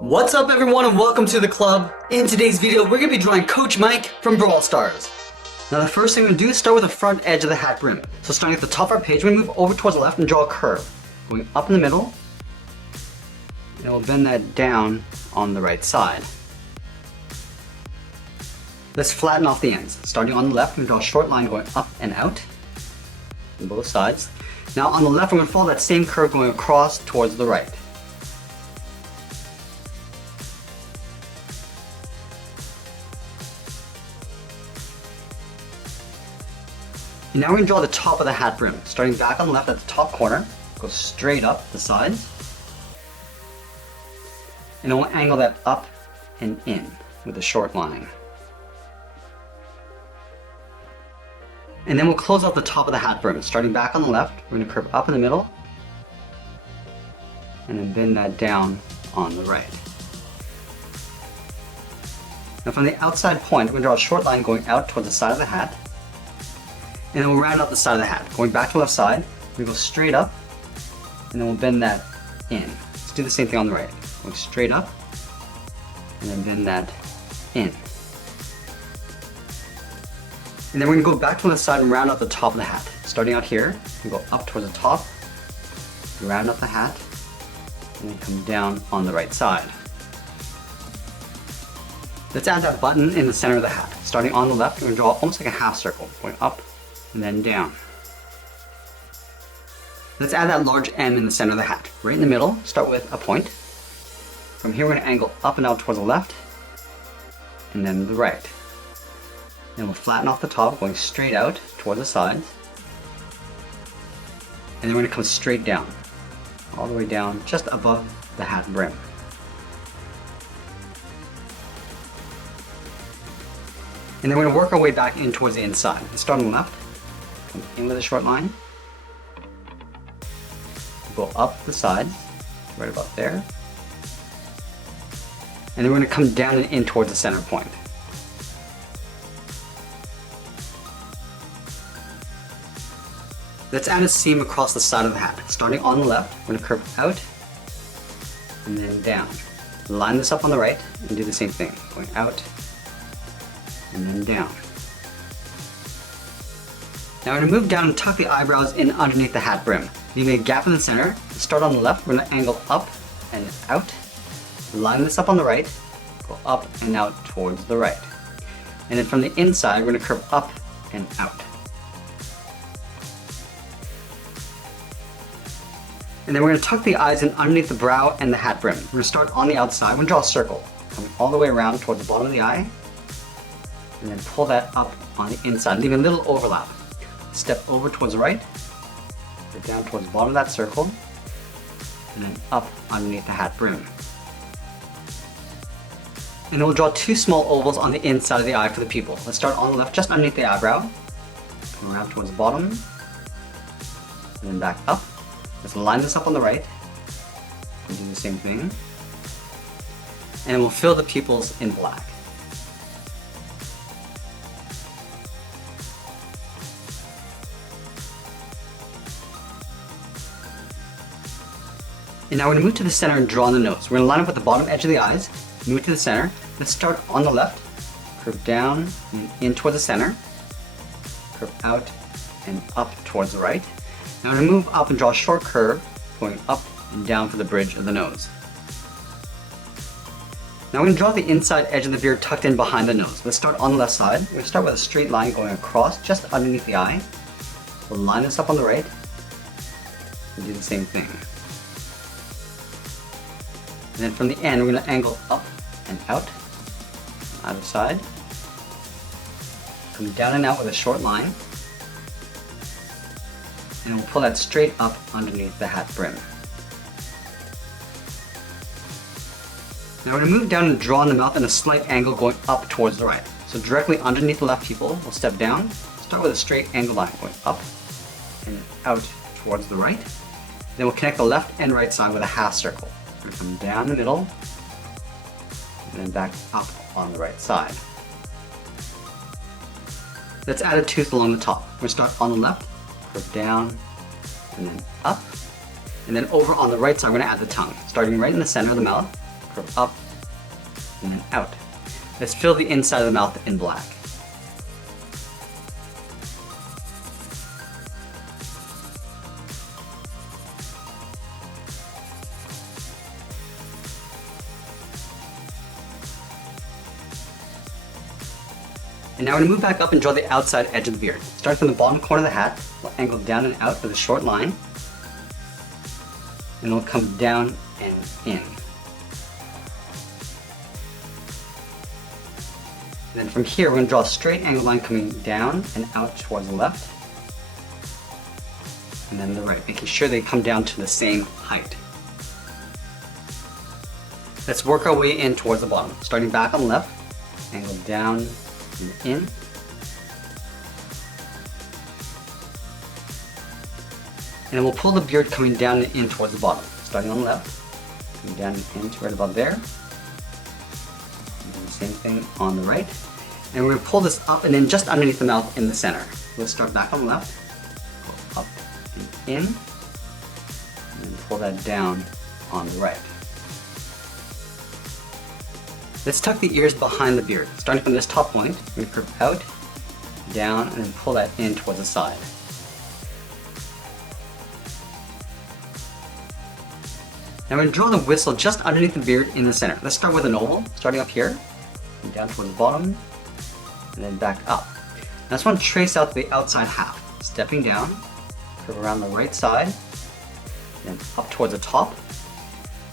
What's up everyone and welcome to the club. In today's video we're going to be drawing Coach Mike from Brawl Stars. Now the first thing we're going to do is start with the front edge of the hat brim. So starting at the top of our page, we're going to move over towards the left and draw a curve. Going up in the middle, and we'll bend that down on the right side. Let's flatten off the ends. Starting on the left, we're going to draw a short line going up and out on both sides. Now on the left we're going to follow that same curve going across towards the right. And now we're going to draw the top of the hat brim. Starting back on the left at the top corner, go straight up the sides. And then we'll angle that up and in with a short line. And then we'll close out the top of the hat brim. Starting back on the left, we're going to curve up in the middle. And then bend that down on the right. Now from the outside point, we're going to draw a short line going out towards the side of the hat. And then we'll round out the side of the hat. Going back to the left side, we go straight up, and then we'll bend that in. Let's do the same thing on the right. Going straight up, and then bend that in. And then we're going to go back to the side and round out the top of the hat. Starting out here, we go up towards the top, round out the hat, and then come down on the right side. Let's add that button in the center of the hat. Starting on the left, we're going to draw almost like a half circle, going up and then down. Let's add that large M in the center of the hat. Right in the middle, start with a point. From here we're going to angle up and out towards the left, and then the right. Then we'll flatten off the top, going straight out towards the sides. And then we're going to come straight down, all the way down, just above the hat brim. And then we're going to work our way back in towards the inside. Let's start on the left, come in with a short line, go up the side, right about there, and then we're going to come down and in towards the center point. Let's add a seam across the side of the hat. Starting on the left, we're going to curve out and then down. Line this up on the right and do the same thing, going out and then down. Now we're going to move down and tuck the eyebrows in underneath the hat brim, leaving a gap in the center. Start on the left, we're going to angle up and out. Line this up on the right, go up and out towards the right. And then from the inside, we're going to curve up and out. And then we're going to tuck the eyes in underneath the brow and the hat brim. We're going to start on the outside, we're going to draw a circle, coming all the way around towards the bottom of the eye. And then pull that up on the inside, leaving a little overlap. Step over towards the right, down towards the bottom of that circle, and then up underneath the hat brim. And then we'll draw two small ovals on the inside of the eye for the pupil. Let's start on the left, just underneath the eyebrow, come around towards the bottom, and then back up. Let's line this up on the right, and do the same thing. And then we'll fill the pupils in black. And now we're going to move to the center and draw on the nose. We're going to line up with the bottom edge of the eyes, move to the center. Let's start on the left, curve down and in towards the center, curve out and up towards the right. Now we're going to move up and draw a short curve, going up and down for the bridge of the nose. Now we're going to draw the inside edge of the beard tucked in behind the nose. Let's start on the left side. We're going to start with a straight line going across just underneath the eye. We'll line this up on the right and do the same thing. And then from the end, we're going to angle up and out, either side. Come down and out with a short line. And we'll pull that straight up underneath the hat brim. Now we're going to move down and draw in the mouth in a slight angle going up towards the right. So directly underneath the left pupil, we'll step down, start with a straight angle line going up and out towards the right. Then we'll connect the left and right side with a half circle. We're going to come down the middle, and then back up on the right side. Let's add a tooth along the top. We're going to start on the left, curve down, and then up. And then over on the right side, we're going to add the tongue. Starting right in the center of the mouth, curve up, and then out. Let's fill the inside of the mouth in black. And now we're going to move back up and draw the outside edge of the beard. Starting from the bottom corner of the hat, we'll angle down and out with a short line. And it'll come down and in. And then from here, we're going to draw a straight angled line coming down and out towards the left. And then the right, making sure they come down to the same height. Let's work our way in towards the bottom. Starting back on the left, angle down and in. And then we'll pull the beard coming down and in towards the bottom. Starting on the left, coming down and in to right about there. And the same thing on the right. And we're going to pull this up and in just underneath the mouth in the center. Let's start back on the left, go up and in, and then pull that down on the right. Let's tuck the ears behind the beard. Starting from this top point, we're going to curve out, down, and then pull that in towards the side. Now we're going to draw the whistle just underneath the beard in the center. Let's start with an oval, starting up here, and down towards the bottom, and then back up. Now I just want to trace out the outside half. Stepping down, curve around the right side, then up towards the top.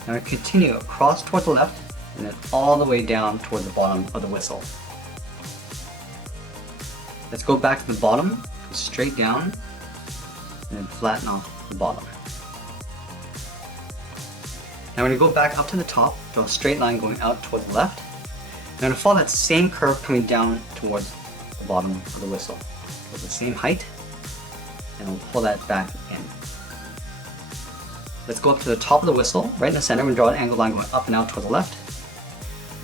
Now we continue across towards the left, and then all the way down towards the bottom of the whistle. Let's go back to the bottom, straight down, and then flatten off the bottom. Now we're going to go back up to the top, draw a straight line going out towards the left. Now I'm going to follow that same curve coming down towards the bottom of the whistle. With the same height, and we'll pull that back in. Let's go up to the top of the whistle, right in the center. We're going to draw an angled line going up and out towards the left,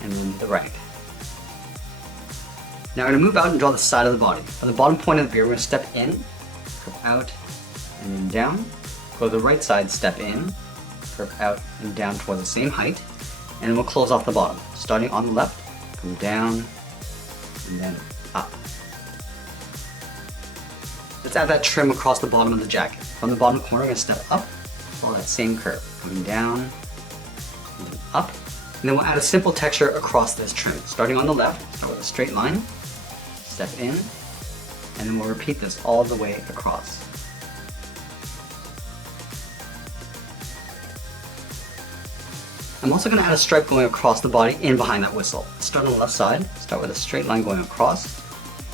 and then the right. Now we're going to move out and draw the side of the body. From the bottom point of the beard, we're going to step in, curve out, and then down. Go to the right side, step in, curve out and down towards the same height, and then we'll close off the bottom. Starting on the left, come down, and then up. Let's add that trim across the bottom of the jacket. From the bottom corner, we're going to step up, follow that same curve, coming down, and then up. And then we'll add a simple texture across this trim. Starting on the left, start with a straight line, step in, and then we'll repeat this all the way across. I'm also going to add a stripe going across the body in behind that whistle. Start on the left side, start with a straight line going across,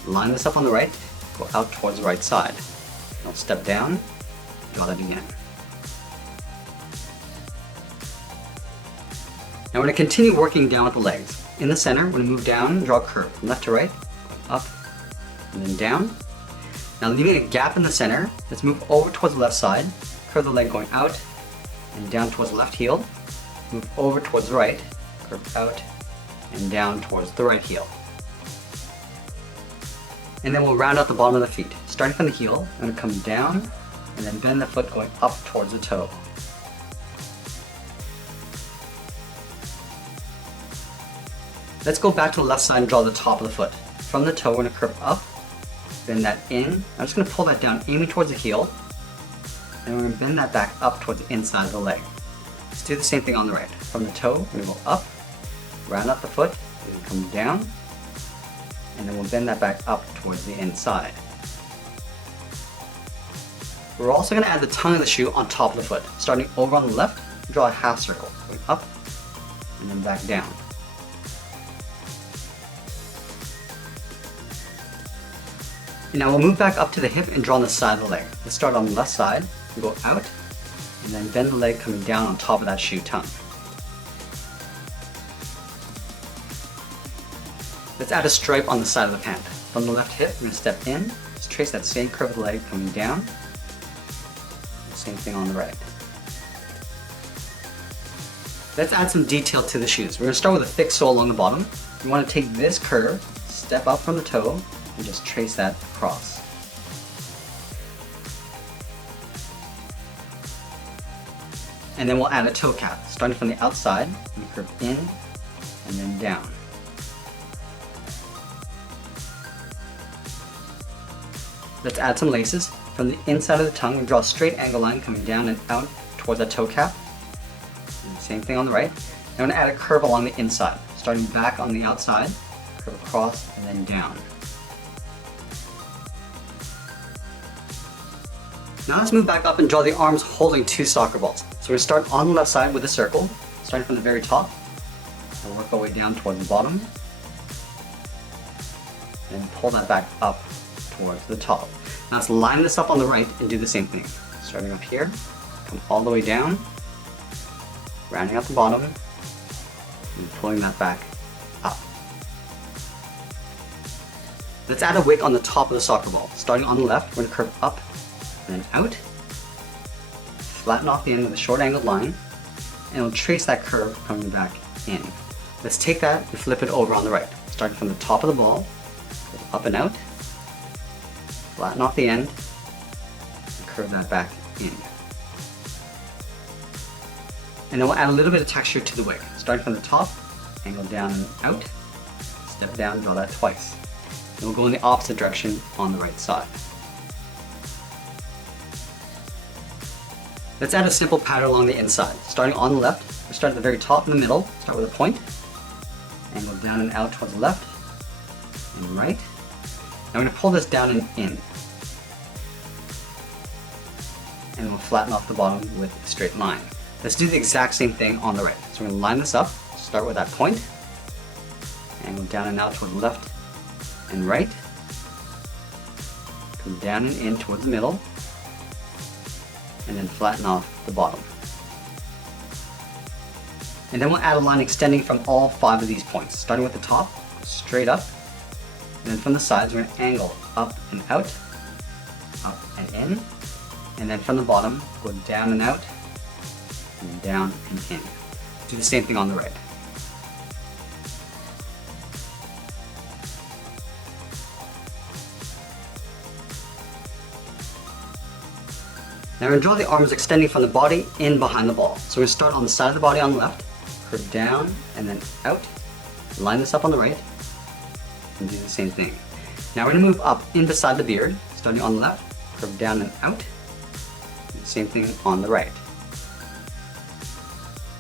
line this up on the right, go out towards the right side. I'll step down, draw that again. Now we're going to continue working down with the legs. In the center, we're going to move down and draw a curve from left to right, up, and then down. Now leaving a gap in the center, let's move over towards the left side, curve the leg going out and down towards the left heel, move over towards the right, curve out and down towards the right heel. And then we'll round out the bottom of the feet. Starting from the heel, I'm going to come down and then bend the foot going up towards the toe. Let's go back to the left side and draw the top of the foot. From the toe, we're going to curve up, bend that in. I'm just going to pull that down, aiming towards the heel, and we're going to bend that back up towards the inside of the leg. Let's do the same thing on the right. From the toe, we're going to go up, round out the foot, and come down, and then we'll bend that back up towards the inside. We're also going to add the tongue of the shoe on top of the foot. Starting over on the left, draw a half circle, going up, and then back down. And now we'll move back up to the hip and draw on the side of the leg. Let's start on the left side, go out, and then bend the leg coming down on top of that shoe tongue. Let's add a stripe on the side of the pant. From the left hip, we're going to step in, just trace that same curve of the leg coming down. Same thing on the right. Let's add some detail to the shoes. We're going to start with a thick sole along the bottom. We want to take this curve, step up from the toe, and just trace that across. And then we'll add a toe cap, starting from the outside, and curve in, and then down. Let's add some laces. From the inside of the tongue, we draw a straight angle line coming down and out towards that toe cap. And same thing on the right. Now I'm going to add a curve along the inside, starting back on the outside, curve across, and then down. Now let's move back up and draw the arms holding two soccer balls. So we're going to start on the left side with a circle, starting from the very top. We'll work our way down towards the bottom, and pull that back up towards the top. Now let's line this up on the right and do the same thing. Starting up here, come all the way down, rounding out the bottom, and pulling that back up. Let's add a wick on the top of the soccer ball. Starting on the left, we're going to curve up and then out, flatten off the end with a short angled line, and we'll trace that curve coming back in. Let's take that and flip it over on the right. Starting from the top of the ball, up and out, flatten off the end, and curve that back in. And then we'll add a little bit of texture to the wick. Starting from the top, angle down and out, step down, draw that twice. And we'll go in the opposite direction on the right side. Let's add a simple pattern along the inside. Starting on the left, we start at the very top in the middle, start with a point, angle down and out towards the left and right. Now we're going to pull this down and in. And we'll flatten off the bottom with a straight line. Let's do the exact same thing on the right. So we're going to line this up, start with that point, angle down and out toward the left and right, come down and in towards the middle, and then flatten off the bottom. And then we'll add a line extending from all 5 of these points, starting with the top, straight up, and then from the sides we're going to angle up and out, up and in, and then from the bottom go down and out, and down and in. Do the same thing on the right. Now we're going to draw the arms extending from the body in behind the ball. So we're going to start on the side of the body on the left, curve down and then out, line this up on the right, and do the same thing. Now we're going to move up in beside the beard, starting on the left, curve down and out, do the same thing on the right.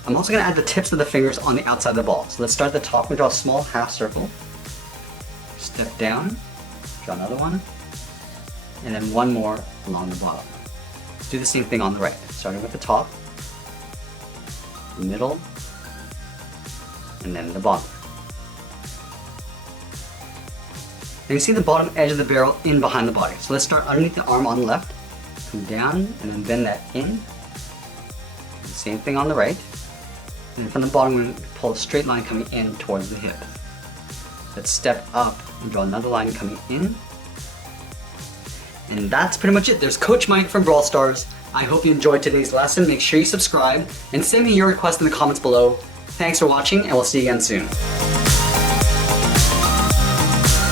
I'm also going to add the tips of the fingers on the outside of the ball. So let's start at the top and draw a small half circle, step down, draw another one, and then one more along the bottom. Do the same thing on the right, starting with the top, the middle, and then the bottom. Now you see the bottom edge of the barrel in behind the body. So let's start underneath the arm on the left, come down, and then bend that in. Do the same thing on the right. And from the bottom, we're going to pull a straight line coming in towards the hip. Let's step up and draw another line coming in. And that's pretty much it. There's Coach Mike from Brawl Stars. I hope you enjoyed today's lesson. Make sure you subscribe and send me your requests in the comments below. Thanks for watching, and we'll see you again soon.